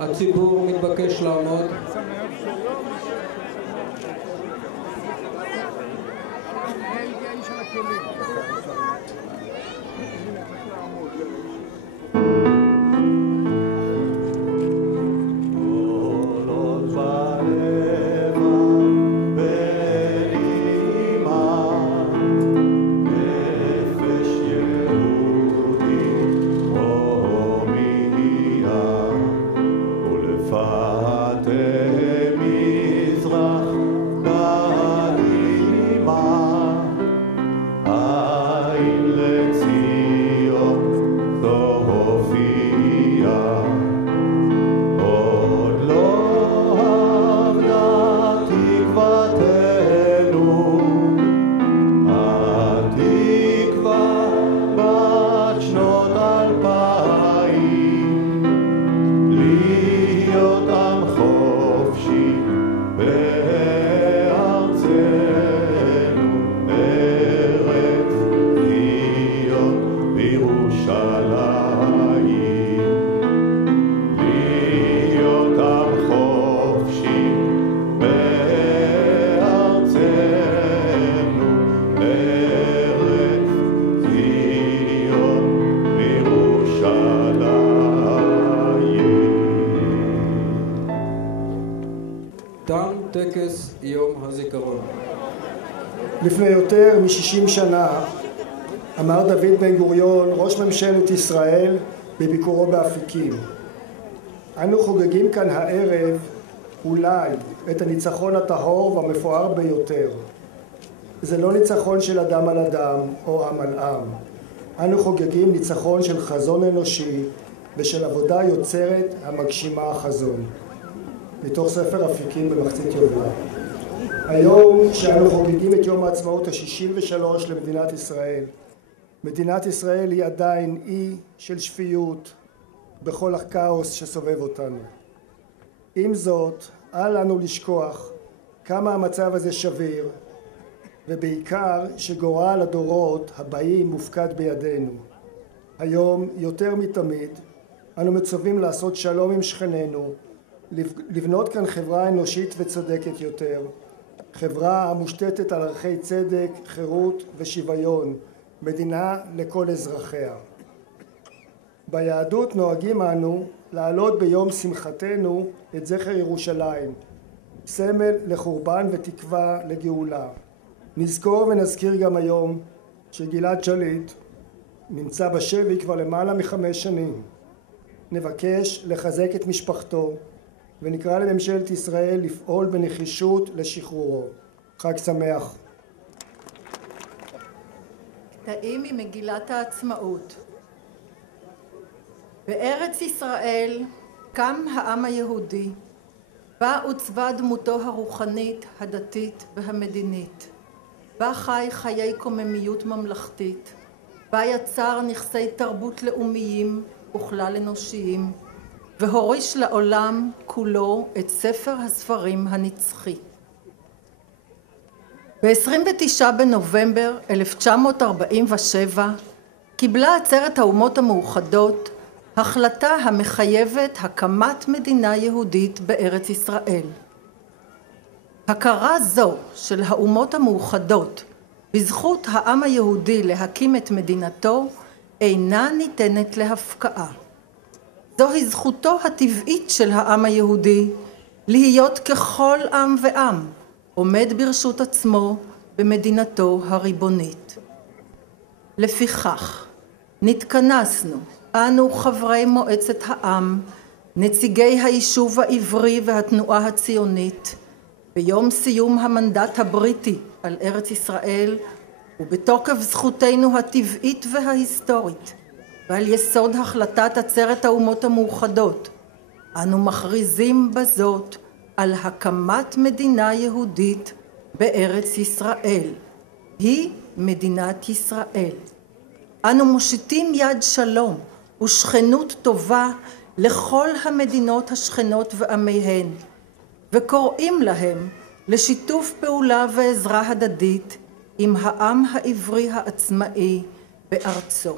הציבור מתבקש לעמוד. תם טקס יום הזיכרון. לפני יותר מ-60 שנה אמר דוד בן גוריון, ראש ממשלת ישראל, בביקורו באפיקים: אנו חוגגים כאן הערב אולי את הניצחון הטהור והמפואר ביותר. זה לא ניצחון של אדם על אדם או עם על עם. אנו חוגגים ניצחון של חזון אנושי ושל עבודה יוצרת המגשימה החזון. מתוך ספר אפיקים במחצית יובל. היום שאנו חוגגים את יום העצמאות ה-63 למדינת ישראל, מדינת ישראל היא עדיין אי של שפיות בכל הכאוס שסובב אותנו. עם זאת, אל לנו לשכוח כמה המצב הזה שביר, ובעיקר שגורל הדורות הבאים מופקד בידינו. היום יותר מתמיד אנו מצווים לעשות שלום עם שכנינו, לבנות כאן חברה אנושית וצודקת יותר, חברה המושתתת על ערכי צדק, חירות ושוויון, מדינה לכל אזרחיה. ביהדות נוהגים אנו להעלות ביום שמחתנו את זכר ירושלים, סמל לחורבן ותקווה לגאולה. נזכור ונזכיר גם היום שגלעד שליט נמצא בשבי כבר למעלה מ5 שנים. נבקש לחזק את משפחתו ונקרא לממשלת ישראל לפעול בנחישות לשחרורו. חג שמח. קטעים ממגילת העצמאות. בארץ ישראל קם העם היהודי, בה עוצבה דמותו הרוחנית, הדתית והמדינית, בה חי חיי קוממיות ממלכתית, בה יצר נכסי תרבות לאומיים וכלל אנושיים, והוריש לעולם כולו את ספר הספרים הנצחי. ב-29 בנובמבר 1947 קיבלה עצרת האומות המאוחדות החלטה המחייבת הקמת מדינה יהודית בארץ ישראל. הכרה זו של האומות המאוחדות בזכות העם היהודי להקים את מדינתו אינה ניתנת להפקעה. זוהי זכותו הטבעית של העם היהודי להיות ככל עם ועם, עומד ברשות עצמו במדינתו הריבונית. לפיכך, נתכנסנו, אנו חברי מועצת העם, נציגי היישוב העברי והתנועה הציונית, ביום סיום המנדט הבריטי על ארץ ישראל, ובתוקף זכותנו הטבעית וההיסטורית, ועל יסוד החלטת עצרת האומות המאוחדות, אנו מכריזים בזאת על הקמת מדינה יהודית בארץ ישראל. היא מדינת ישראל. אנו מושיטים יד שלום ושכנות טובה לכל המדינות השכנות ועמיהן, וקוראים להם לשיתוף פעולה ועזרה הדדית עם העם העברי העצמאי בארצו.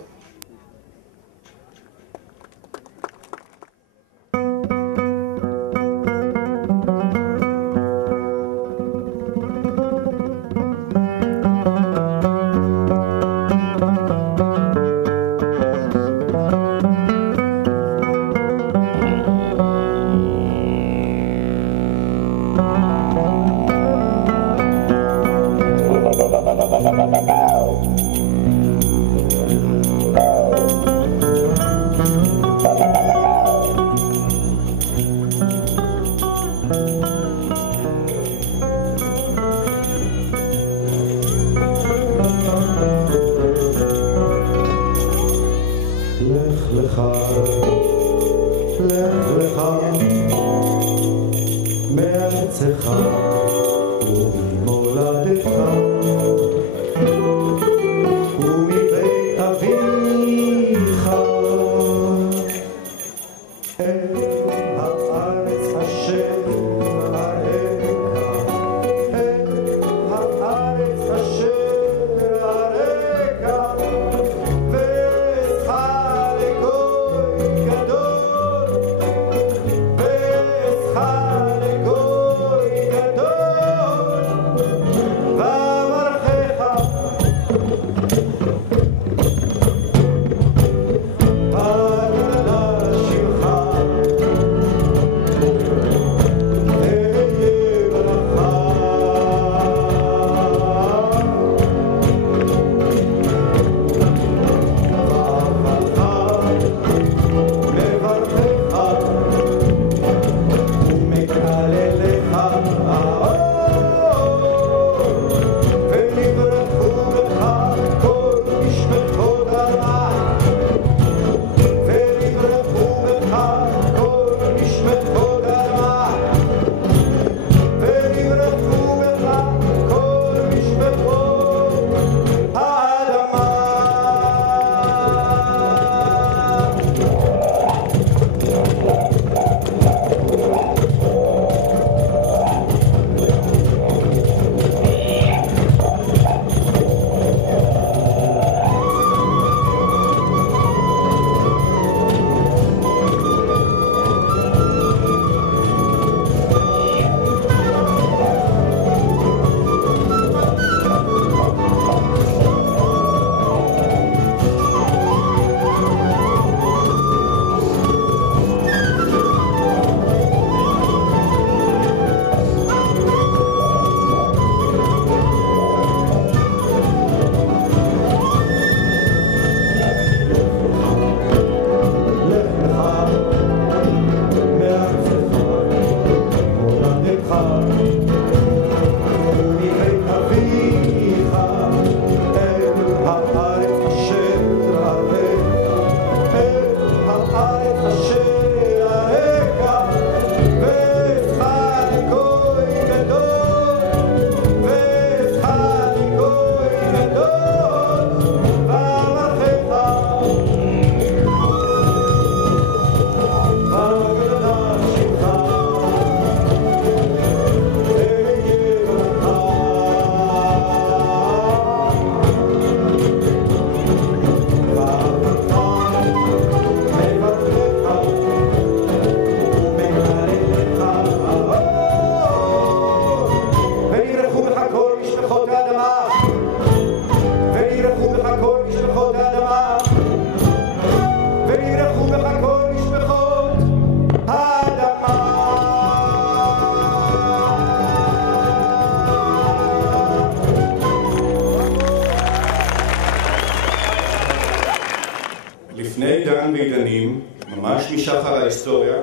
לפני עידן ועידנים, ממש משחר ההיסטוריה,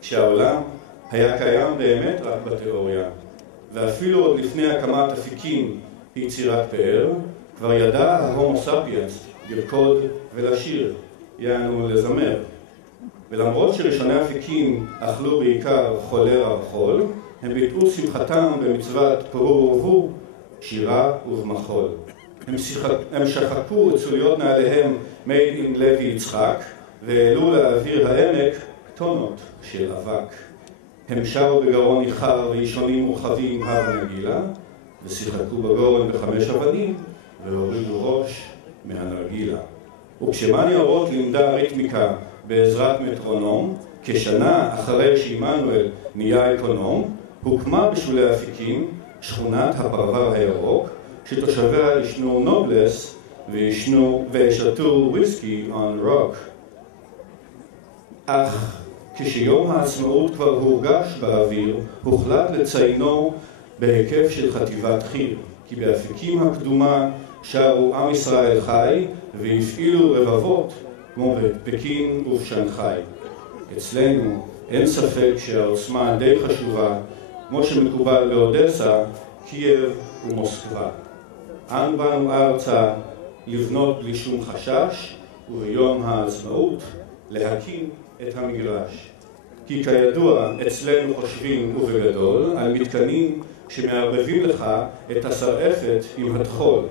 כשהעולם היה קיים באמת רק בתיאוריה, ואפילו עוד לפני הקמת אפיקים ביצירת פאר, כבר ידע ההומו ספיאנס לרקוד ולשיר, יענו לזמר. ולמרות שראשוני האפיקים אכלו בעיקר חולרה וחול, הם ביטאו שמחתם במצוות פרו ורבו, שירה ובמחול. הם שחקו את צוליות נעליהם מייד עם לוי יצחק, והעלו לאוויר העמק טונות של אבק. הם שרו בגרון ניחר ואישונים מורחבים הר נגילה, ושיחקו בגורן בחמש אבנים, והורידו ראש מהנרגילה. וכשמאני אורות לימדה ריתמיקה בעזרת מטרונום, כשנה אחרי שעמנואל נהיה אקונום, הוקמה בשולי אפיקים שכונת הפרבר הירוק, שתושביה ישנו נובלס וישתו וויסקי on rock. אך כשיום העצמאות כבר הורגש באוויר, הוחלט לציינו בהיקף של חטיבת חי"ר, כי באפיקים הקדומה שרו עם ישראל חי והפעילו רבבות כמו בפקין ובשנגחאי. אצלנו אין ספק שהעוצמה די חשובה, כמו שמקובל באודסה, קייב ומוסקבה. אנו באנו ארצה לבנות בלי שום חשש, וביום העצמאות להקים את המגרש. כי כידוע אצלנו חושבים ובגדול על מתקנים שמערבבים לך את השרעפת עם הטחול.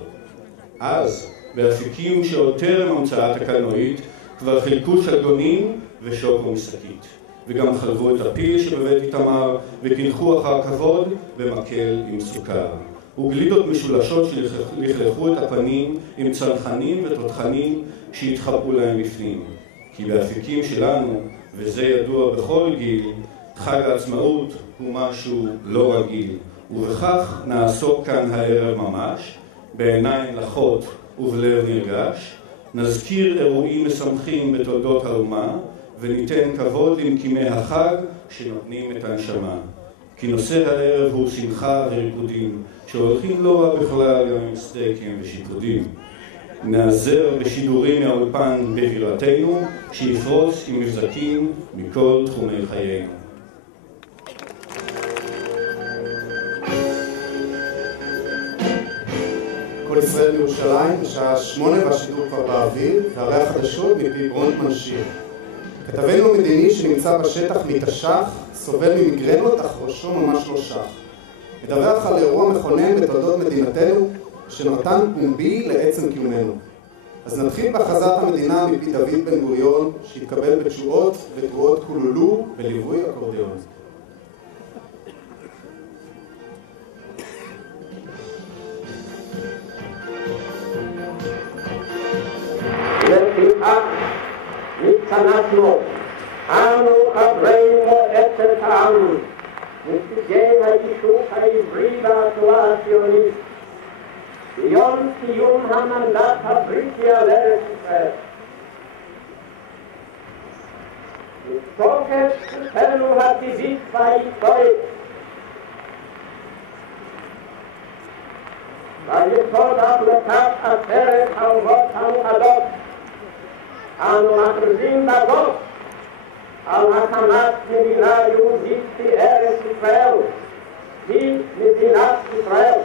אז באפיקים שעוד טרם המצאת הקלנועית כבר חילקו שלגונים ושוקו משקית, וגם חלבו את הפיל שבבית איתמר וקנחו אחר כבוד במקל עם סוכר, וגלידות משולשות שלכלכו את הפנים עם צנחנים ותותחנים שהתחבאו להם בפנים. כי באפיקים שלנו, וזה ידוע בכל גיל, חג העצמאות הוא משהו לא רגיל, ובכך נעסוק כאן הערב ממש, בעיניים לחות ובלב נרגש, נזכיר אירועים משמחים בתולדות האומה, וניתן כבוד למקימי החג שנותנים את הנשמה. כי נושא הערב הוא שמחה וריקודים, שהולכים לא רע בכלל גם עם סטייקים ושיפודים. נעזר בשידורים מהאולפן בבירתנו, שיפרוץ עם מבזקים מכל תחומי חיינו. כל ישראל בירושלים, בשעה 8 והשידור כבר באוויר, והרי החדשות מפי ברונטמן שיר. כתבנו המדיני שנמצא בשטח מתש"ח, סובל ממיגרנות, אך ראשו ממש לא שח. מדווח על אירוע מכונן בתולדות מדינתנו, שנתן פומבי לעצם קיומנו. אז נתחיל בהכרזת המדינה מפי דוד בן גוריון, שהתקבל בתשואות ותרועות כוללו בליווי אקורדיון. לפיכך נתכנסנו, אנו חברי מועצת העם, נציגי היישוב העברי והתנועה הציונית, ביום סיום המנדט הבריטי על ארץ ישראל. מתוקף זכותנו הטבעית וההיסטורית, ויסוד החלטת עשרת האומות המאוחדות, אנו מכריזים בזאת על הקמת מדינה יהודית בארץ ישראל, היא מדינת ישראל.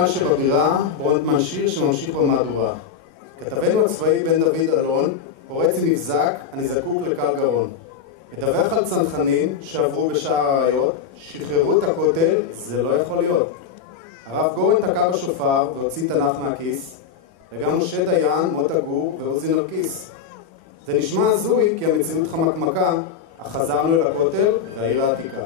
האולפן שבבירה, ברונטמן שיר שממשיך במהדורה. כתבנו הצבאי בן דוד אלון, פורץ עם מבזק, אני זקוק לקל גרון. מדווח על צנחנים שעברו בשער האריות, שחררו את הכותל, זה לא יכול להיות. הרב גורן תקע בשופר והוציא תנ"ך מהכיס, וגם משה דיין, מוטה גור ועוזי נרקיס. זה נשמע הזוי כי המציאות חמקמקה, אך חזרנו אל הכותל והעיר העתיקה.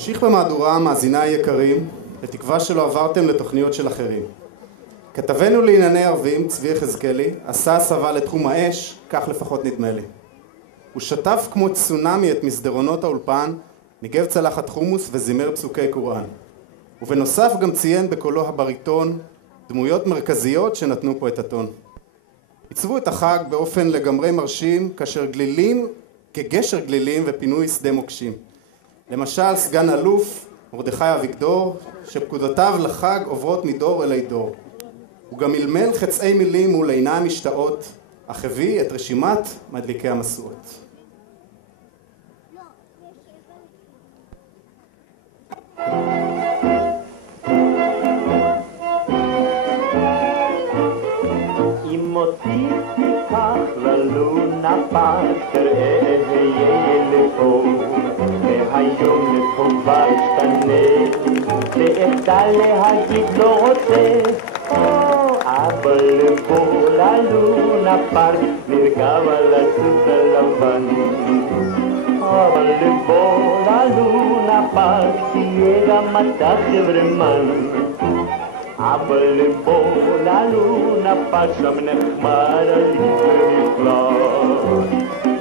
נמשיך במהדורה, מאזיני היקרים, בתקווה שלא עברתם לתוכניות של אחרים. כתבנו לענייני ערבים, צבי יחזקאלי, עשה הסבה לתחום האש, כך לפחות נדמה לי. הוא שטף כמו צונאמי את מסדרונות האולפן, ניגב צלחת חומוס וזימר פסוקי קוראן. ובנוסף גם ציין בקולו הבריטון דמויות מרכזיות שנתנו פה את הטון. עיצבו את החג באופן לגמרי מרשים, כאשר גלילים כגשר גלילים ופינוי שדה מוקשים. למשל סגן אלוף מרדכי אביגדור, שפקודותיו לחג עוברות מדור אלי דור. הוא גם מלמל חצאי מילים מול עיניים משתאות, אך הביא את רשימת מדליקי המשואות. אם מוסיף היום לטובה ישתנה, ואחדל להגיד לא רוצה. אבל בוא ללונה פארק, נרכב על הסוס הלבן. אבל בוא ללונה פארק, תהיה גם אתה חברמן. אבל בוא ללונה פארק, שם נחמד עליך ונפלא.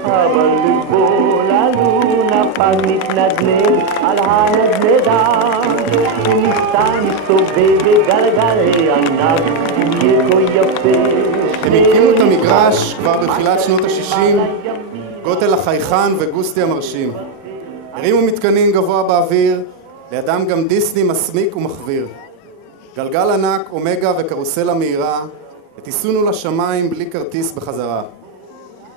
אבל בוא ללונה פארק, נתנדנד על הנדנדה. ניסה נסתובב בגלגלי ענק, תהיה כה יפה. הם הקימו את המגרש כבר בתחילת שנות ה-60, גוטל החייכן וגוסטי המרשים. הרימו מתקנים גבוה באוויר, לידם גם דיסני מסמיק ומחוויר. גלגל ענק, אומגה וקרוסלה מהירה, וטיסונו לשמיים בלי כרטיס בחזרה.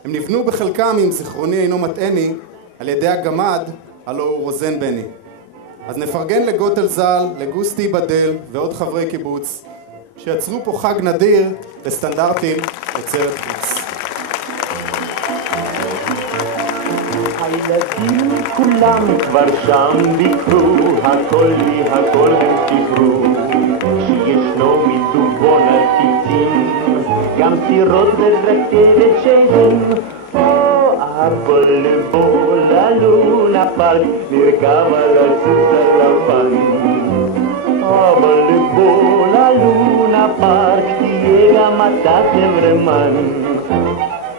הם נבנו בחלקם, אם זיכרוני אינו מטעני, על ידי הגמד, הלא הוא רוזן בני. אז נפרגן לגוטל ז"ל, לגוסטי בדל ועוד חברי קיבוץ, שיצרו פה חג נדיר לסטנדרטים יוצרת חוץ. הילדים כולם כבר שם ביקרו, הכל הם סיפרו, שישנו מדובון על קיצים, גם סירות ורכבת שנים. אבל בוא ללונה פארק, נרכב על הסוס הלבן. אבל בוא ללונה פארק, תהיה גם אתה חברמן.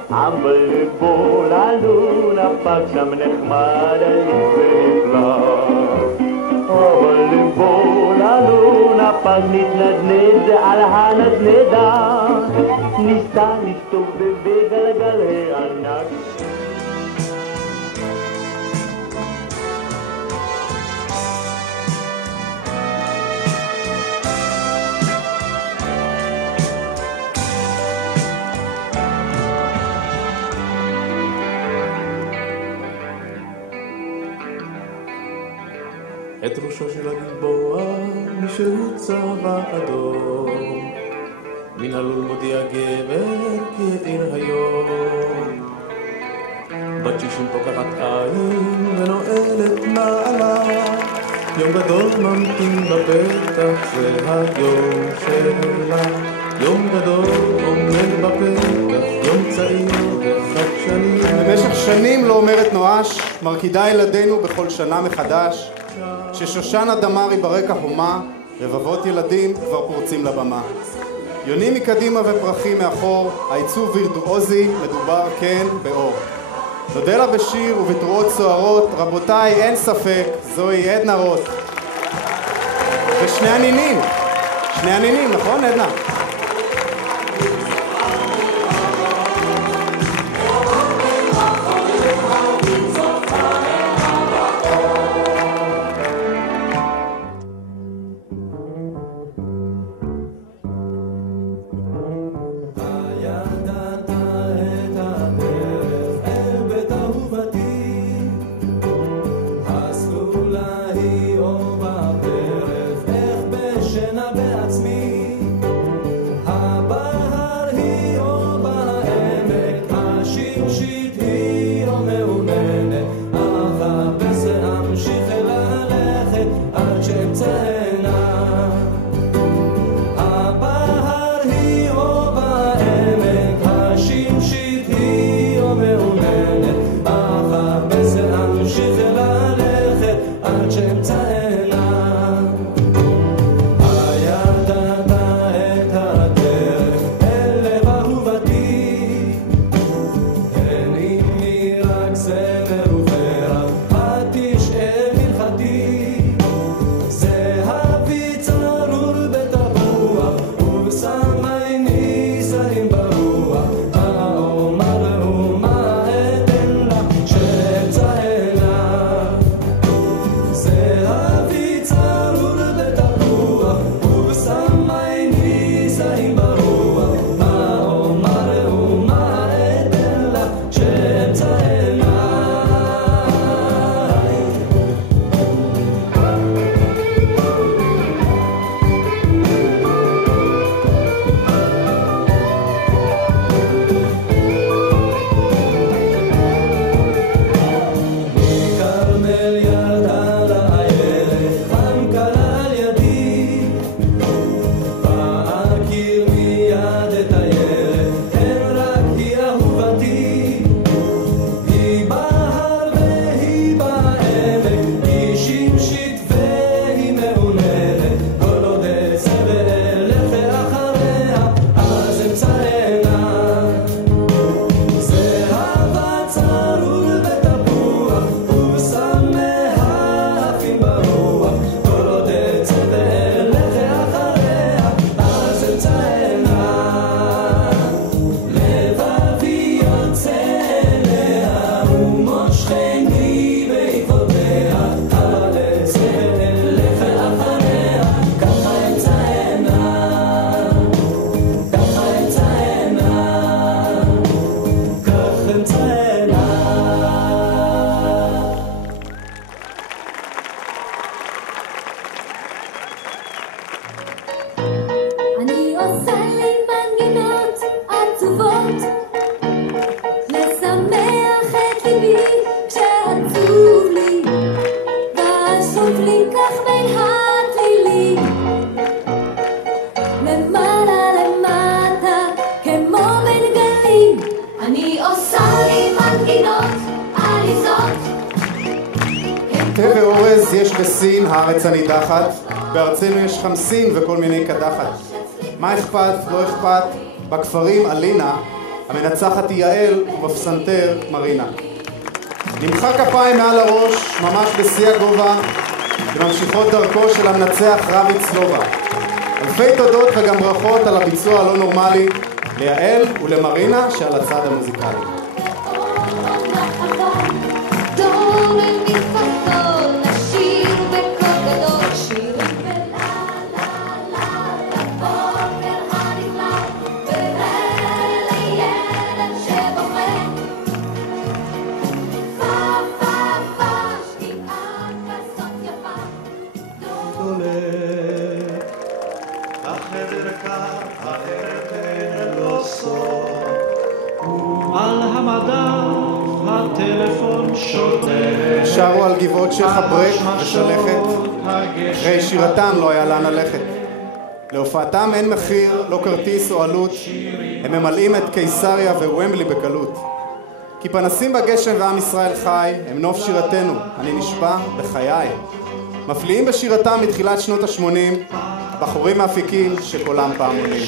אבל בוא ללונה פארק, שם נחמד עליך ונפלא. אבל בוא ללונה פארק, נתנדנד על הנדנדה. ניסה להסתובב בגלגלי ענק. את ראשו של הגלבוע מישהו צבע אדום, מן הלול מודיע גבר כי העיר היום. בת 60 פוקחת עין ונועלת נעלה, יום גדול ממתין בפתח, זה היום שלה. יום גדול עומד בפתח, יום צעיר וחדשני. במשך שנים לא אומרת נואש, מרקידה ילדינו בכל שנה מחדש. כששושנה דמרי ברקע הומה, רבבות ילדים כבר פורצים לבמה. יונים מקדימה ופרחים מאחור, העיצוב וירטואוזי, מדובר כן באור. נודה לה בשיר ובתרועות סוערות, רבותיי, אין ספק, זוהי עדנה רוט. ושני הנינים, נכון עדנה? זה הלכתי, זה אבי יש בסין, הארץ הנידחת, בארצנו יש חמסין וכל מיני קדחת. מה אכפת, לא אכפת, בכפרים אלינה, המנצחת היא יעל ובפסנתר מרינה. נמחא כפיים מעל הראש, ממש בשיא הגובה, וממשיכות דרכו של המנצח רביץ לובה. אלפי תודות וגם ברכות על הביצוע הלא נורמלי ליעל ולמרינה שעל הצד המוזיקלי. שרו על גבעות שייח' אבריק ושלכת, אחרי שירתם לא היה לאן ללכת. להופעתם אין מחיר, לא כרטיס או עלות, הם ממלאים את קיסריה ווומבלי בקלות. כי פנסים בגשם ועם ישראל חי, הם נוף שירתנו, אני נשבע בחיי. מפליאים בשירתם מתחילת שנות ה-80, בחורים מאפיקים שקולם פעמונים.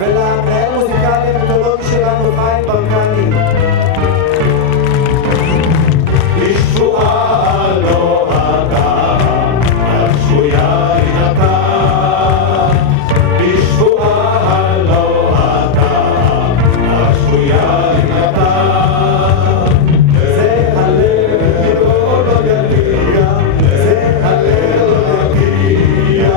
ולמנהל מוזיקלי המיתולוגי שלנו חיים ברקני. בשבועה לא אתה, השבויה היא אתה. בשבועה לא אתה, השבויה היא אתה. זה הלב לא יגיע, זה הלב לא יגיע.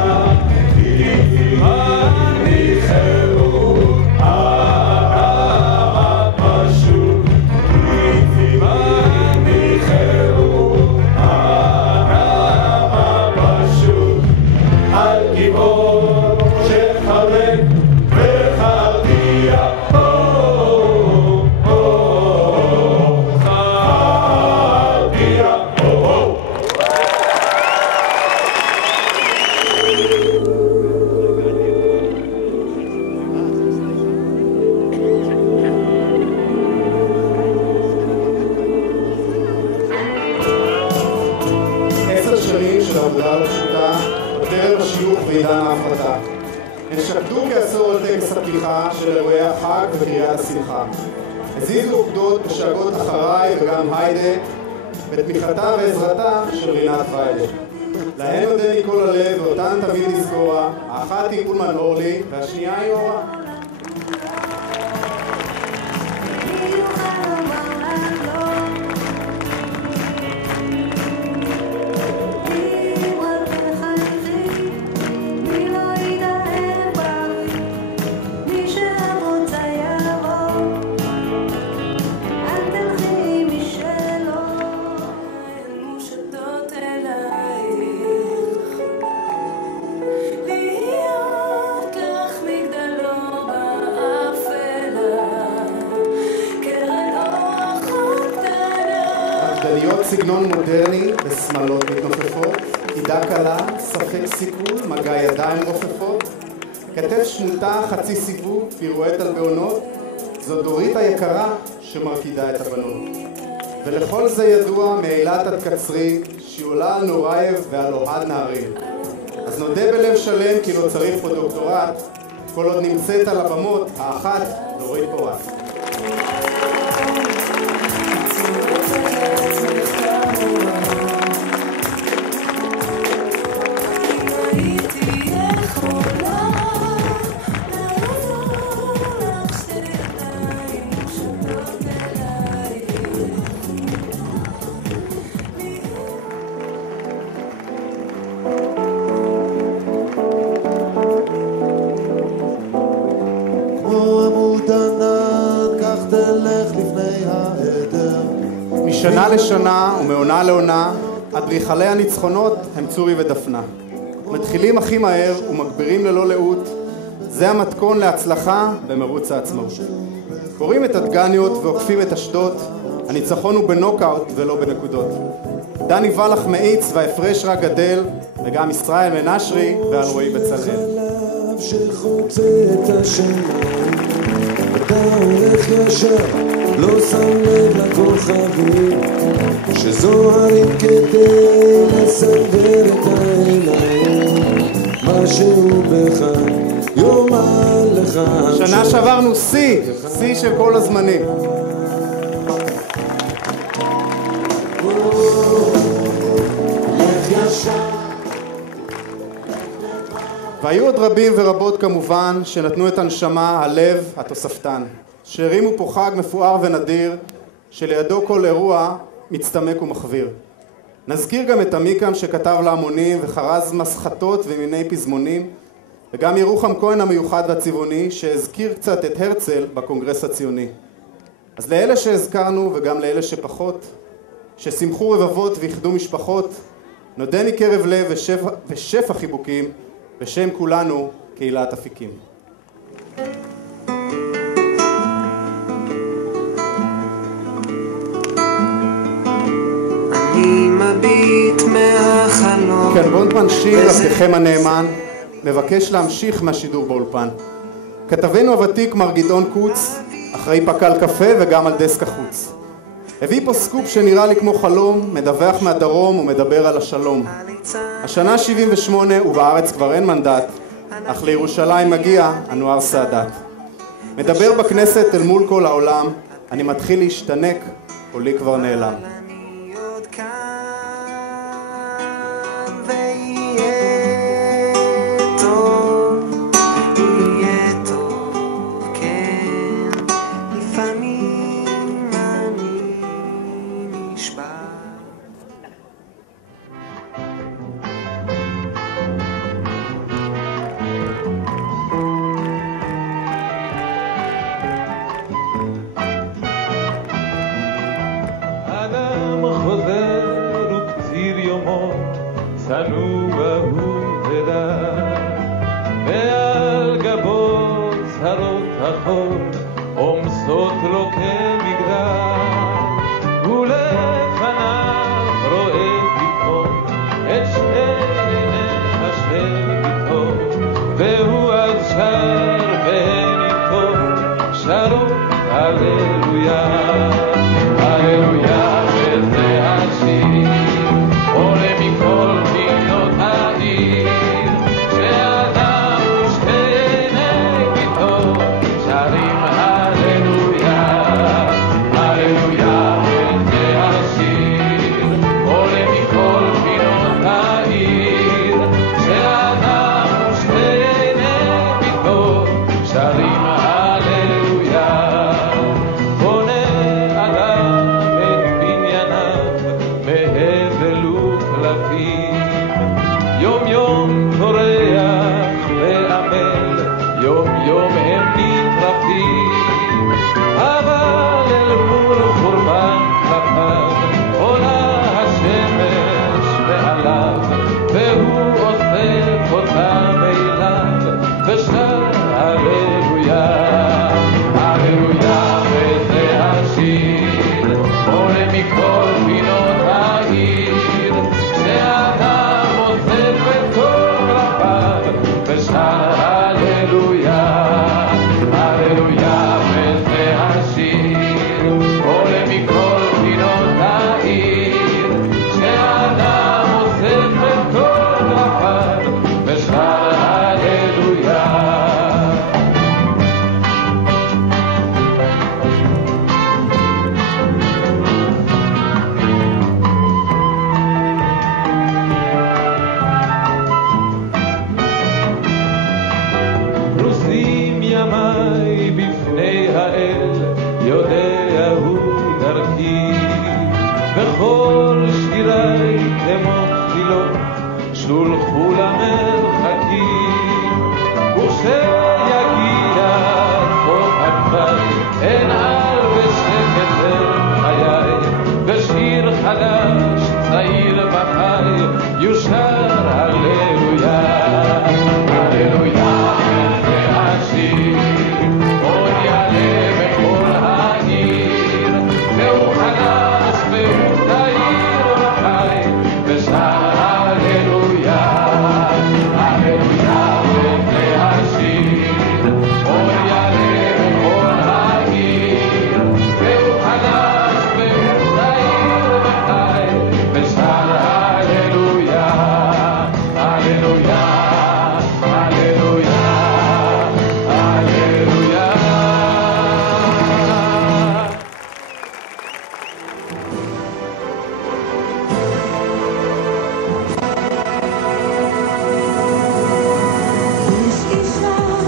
הן שקדו כעשור על טקס הפתיחה של אירועי החג וקריאת השמחה. הזיזו עובדות ושאגות אחריי וגם היידה בתמיכתה ועזרתה של רינת ויידה. להן עודד מכל הלב ואותן תמיד נזכורה, האחת היא אולמן אורלי והשנייה היא אורה. עגבניות סגנון מודרני בשמלות מתנופפות, עידה קלה, ספק סיכול, מגע ידיים רופפות, כתף שמוטה, חצי סיבוב, פירואט על בעונות, זו דורית היקרה שמרקידה את הבנות. ולכל זה ידוע מאילת עד קצרי, שהיא עולה על נורייב ועל אוהד נהרין. אז נודה בלב שלם כי לא צריך פה דוקטורט, כל עוד נמצאת על הבמות, האחת דורית פורט. משנה לשנה ומעונה לעונה, אדריכלי הניצחונות הם צורי ודפנה. מתחילים הכי מהר ומגבירים ללא לאות, זה המתכון להצלחה במרוץ העצמאות. קוראים את הדגניות ועוקפים את אשדות, הניצחון הוא בנוקאוט ולא בנקודות. דני ולח מאיץ וההפרש רק גדל, וגם ישראל מנשרי ועל רועי בצלאל. שחוצה את השמיים, אתה הולך ישר, לא שם לב לכוכבים שזוהרים כדי לסבר את העיניים, משהו בך יאמר לך. שנה שברנו שיא של כל הזמנים. והיו עוד רבים ורבות כמובן שנתנו את הנשמה, הלב, התוספתן, שהרימו פה חג מפואר ונדיר, שלידו כל אירוע מצטמק ומחביר. נזכיר גם את עמיקם שכתב להמונים וחרז מסחטות ומיני פזמונים, וגם ירוחם כהן המיוחד והצבעוני שהזכיר קצת את הרצל בקונגרס הציוני. אז לאלה שהזכרנו וגם לאלה שפחות, ששמחו רבבות ויחדו משפחות, נודה מקרב לב ושפע חיבוקים בשם כולנו קהילת אפיקים. אני מביט מהחלום. כן, בונטמן שיר, עבדכם הנאמן, מבקש להמשיך מהשידור באולפן. כתבנו הוותיק מר גדעון קוץ, אחראי פקל קפה וגם על דסק החוץ. הביא פה סקופ שנראה לי כמו חלום, מדווח מהדרום ומדבר על השלום. השנה 78 ובארץ כבר אין מנדט, אך לירושלים מגיע אנואר סאדאת. מדבר בכנסת אל מול כל העולם, אני מתחיל להשתנק, קולי כבר נעלם.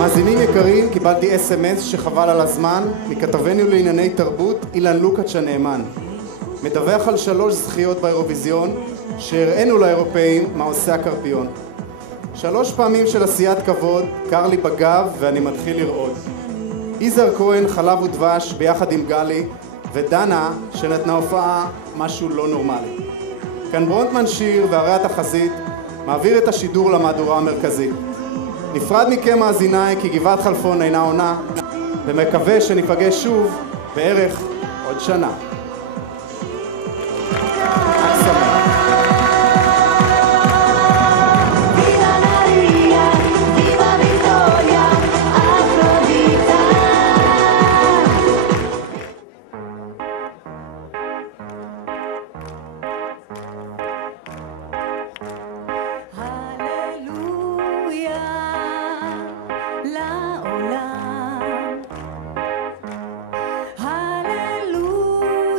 מאזינים יקרים, קיבלתי SMS שחבל על הזמן מכתבנו לענייני תרבות אילן לוקאץ' הנאמן. מדווח על 3 זכיות באירוויזיון שהראינו לאירופאים מה עושה הקרפיון. 3 פעמים של עשיית כבוד, קר לי בגב ואני מתחיל לרעוד. יזהר כהן חלב ודבש ביחד עם גלי ודנה שנתנה הופעה משהו לא נורמלי. כאן ברונטמן שיר והרי התחזית מעביר את השידור למהדורה המרכזית. נפרד מכם מאזיניי כי גבעת חלפון אינה עונה ומקווה שניפגש שוב בערך עוד שנה. Hallelujah.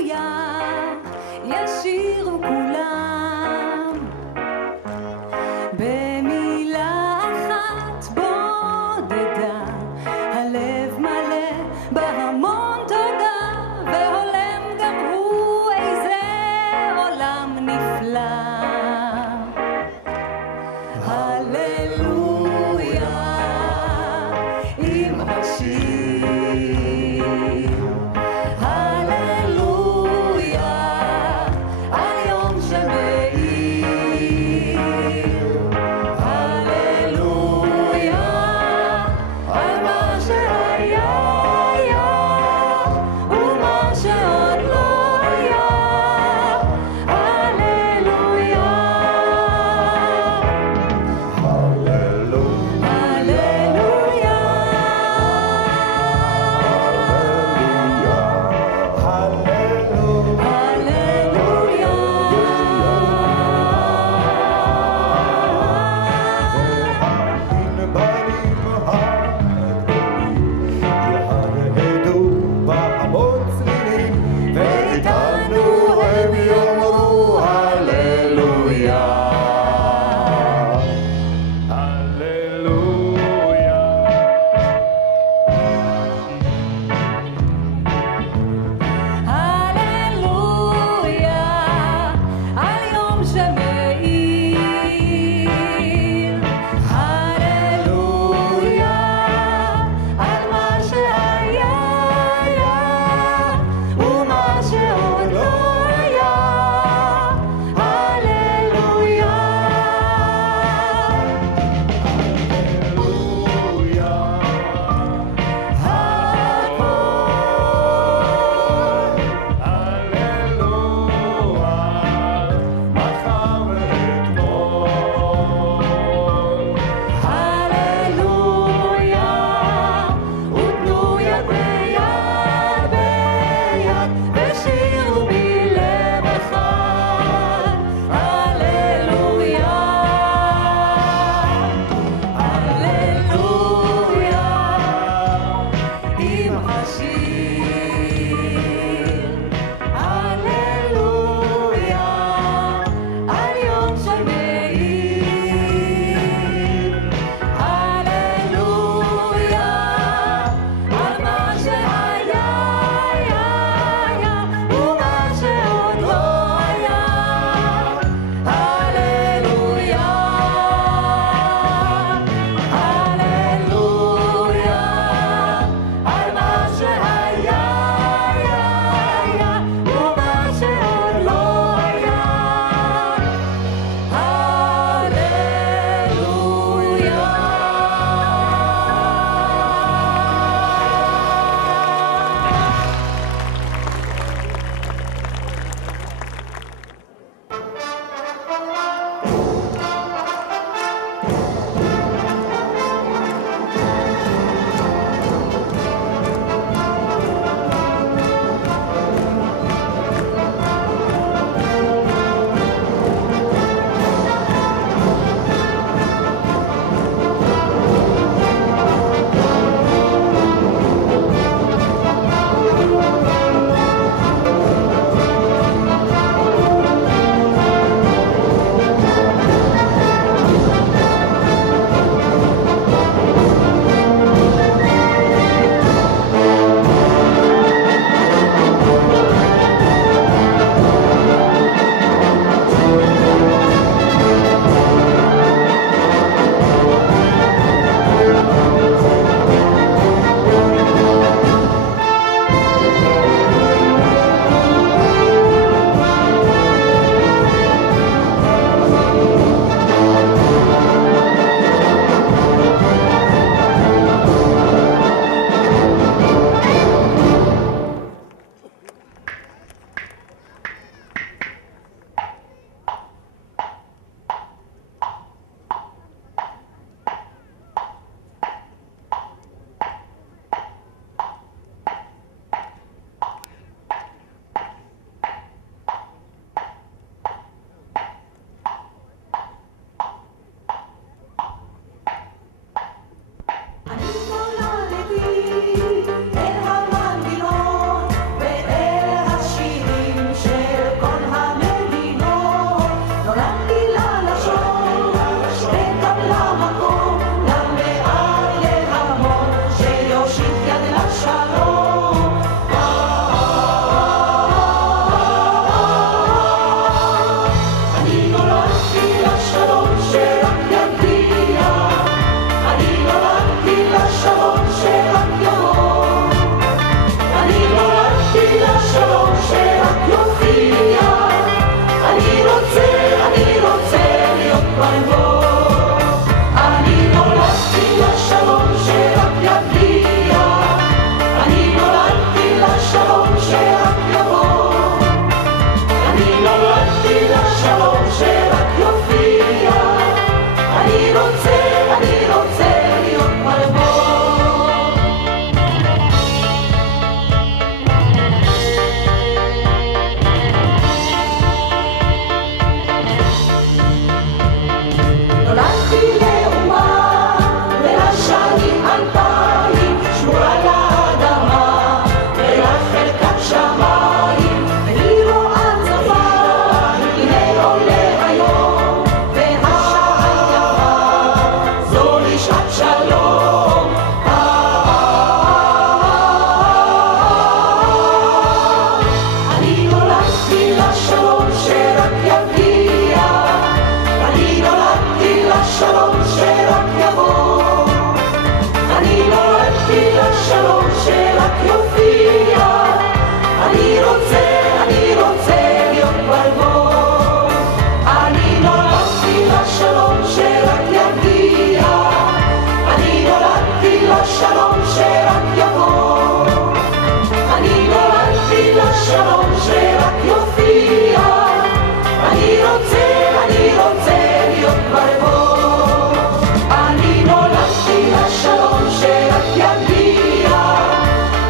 יגיע,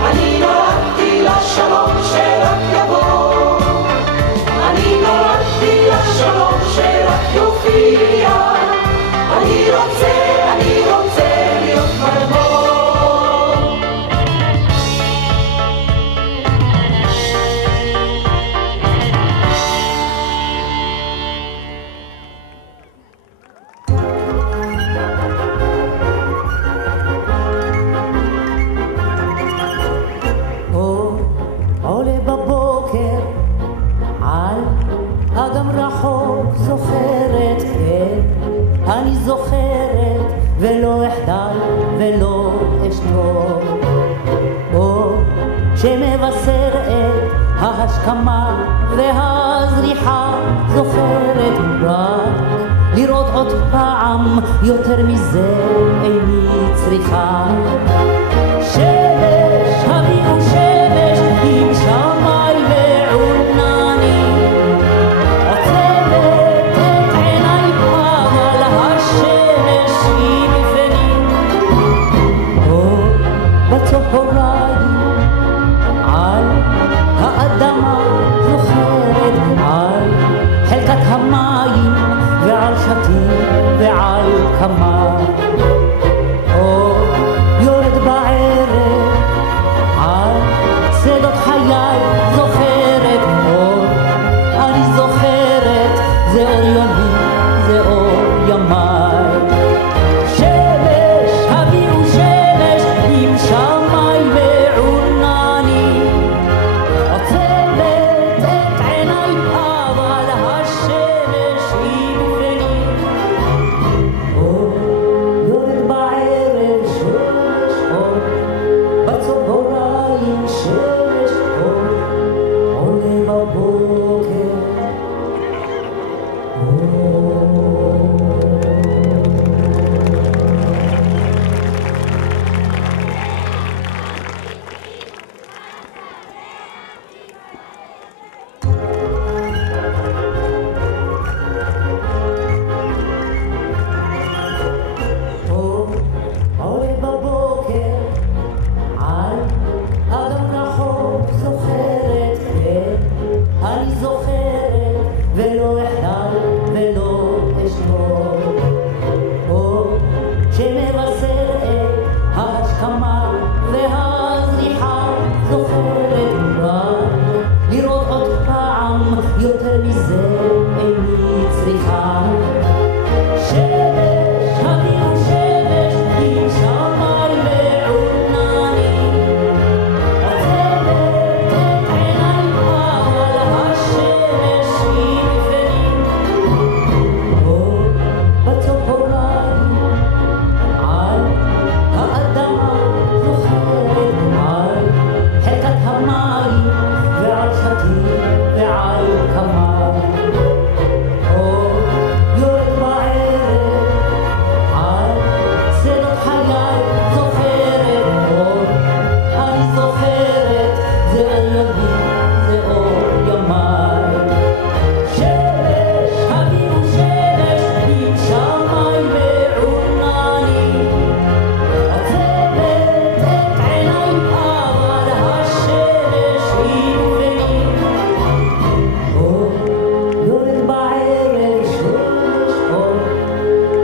אני נולדתי לשלום שרק יבוא, אני נולדתי לשלום שרק יופיע, אני רוצה להיות מרמור. עולה בבוקר על אגם רחוק, זוכרת, כן, אני זוכרת ולא אחדל ולא אשתוק, או שמבשר את ההשכמה והזריחה, זוכרת רק לראות עוד פעם, יותר מזה איני צריכה. שמש, הביאו שמש עם שמי ועונני, עוצמת את עיניי אבל השמש היא בפנים, או בצהריים על האדמה, זוכרת על חלקת המים ועל שתים ועל כמה, או יורד בערב על שדות חיי, זוכרת אור, אני זוכרת, זה אור יומי, זה אור ימיי. שמש, הביאו שמש עם שמי ועונני, עוצמת את עיניי אבל השמש היא בפנים, או יורד בערב שמש אור, בצהריים שמש אור, עולה בבוקר עולה בבוקר על אגם רחוק, זוכרת, כן, אני זוכרת ולא אחדל ולא אשתוק, או שמבשר את ההשכמה והזריחה, זוכרת רק לראות עוד פעם, יותר מזה איני צריכה. שמש, הביאו שמש עם שמי ועונני, עוצמת את עיניי אבל השמש היא בפנים, או בצהריים על האדמה, זוכרת על חלקת המים ועל שתים ועל כמה, או יורד בערב על שדות חיי, זוכרת אור, אני זוכרת, זה אור יומי, זה אור ימיי. שמש, הביאו שמש עם שמי ועונני, עוצמת את עיניי אבל השמש היא בפנים, או יורד בערב שמש אור,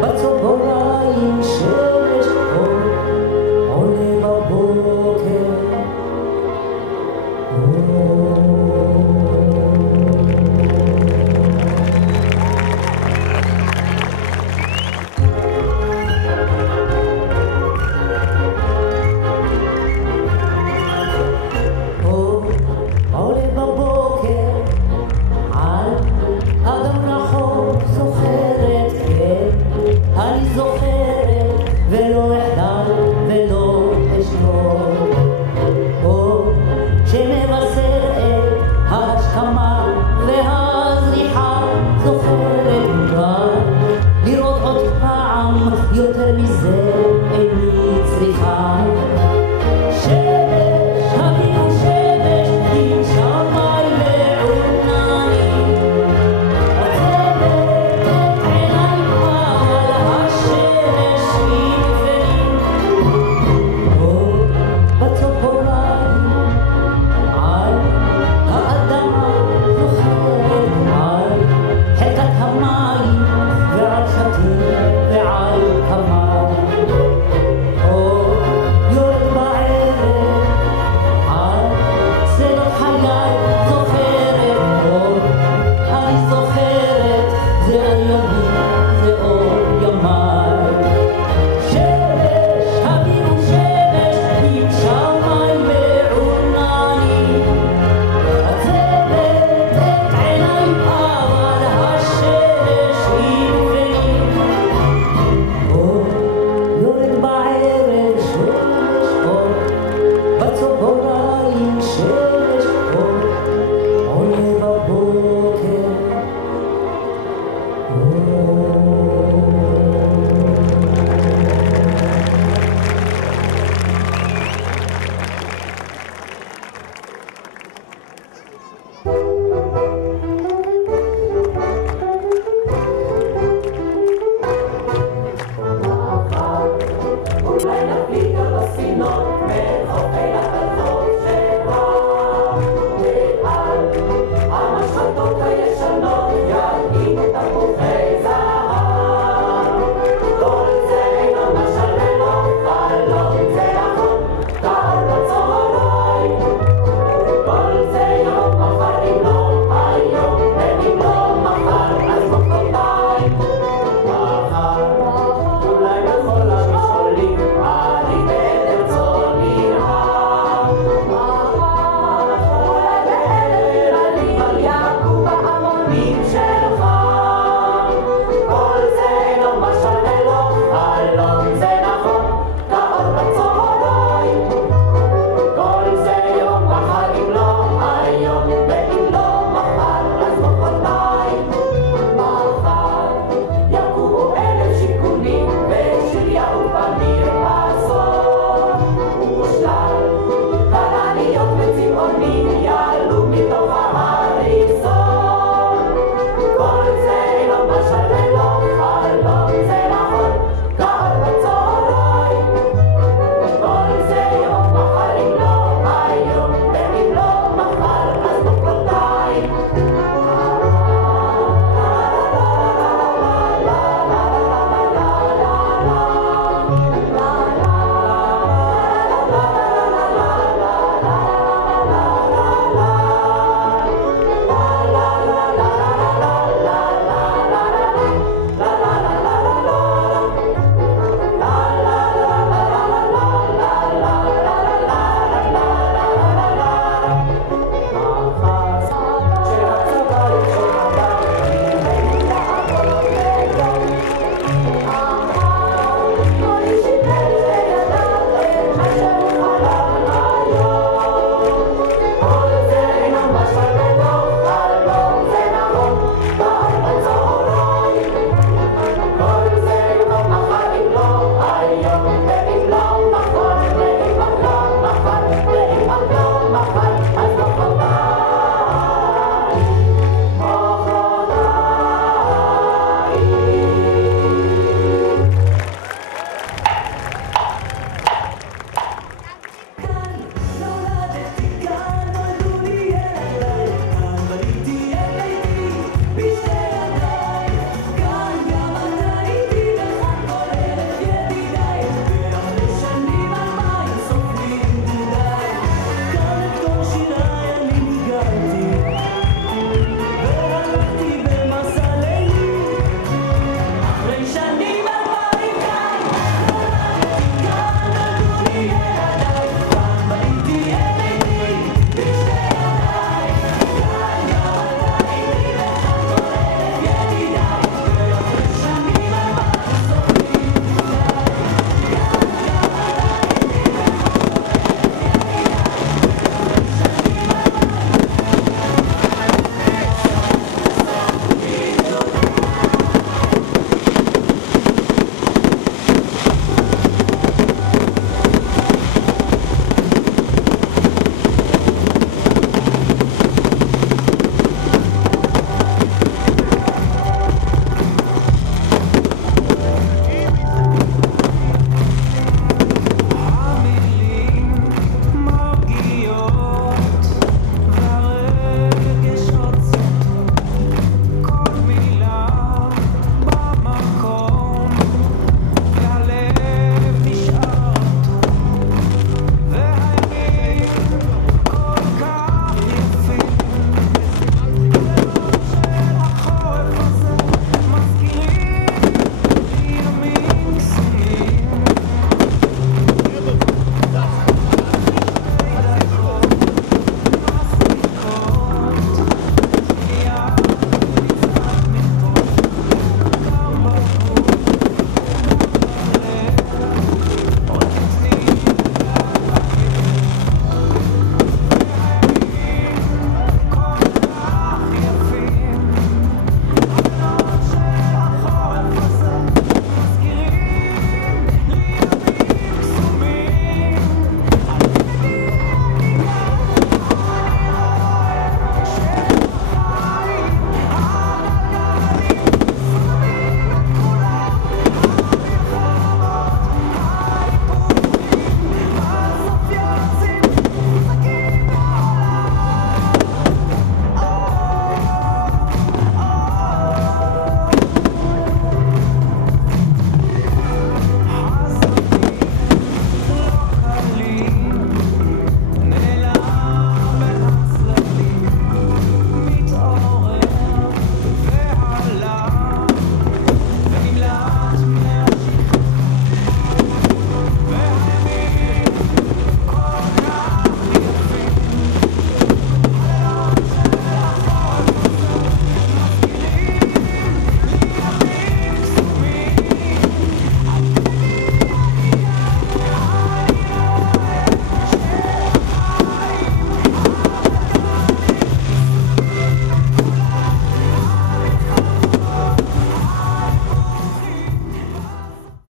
בצהריים שמש אור, עולה בבוקר עולה בבוקר על אגם רחוק, זוכרת, כן, אני זוכרת ולא אחדל ולא אשתוק, או שמבשר את ההשכמה והזריחה, זוכרת רק לראות עוד פעם, יותר מזה איני צריכה.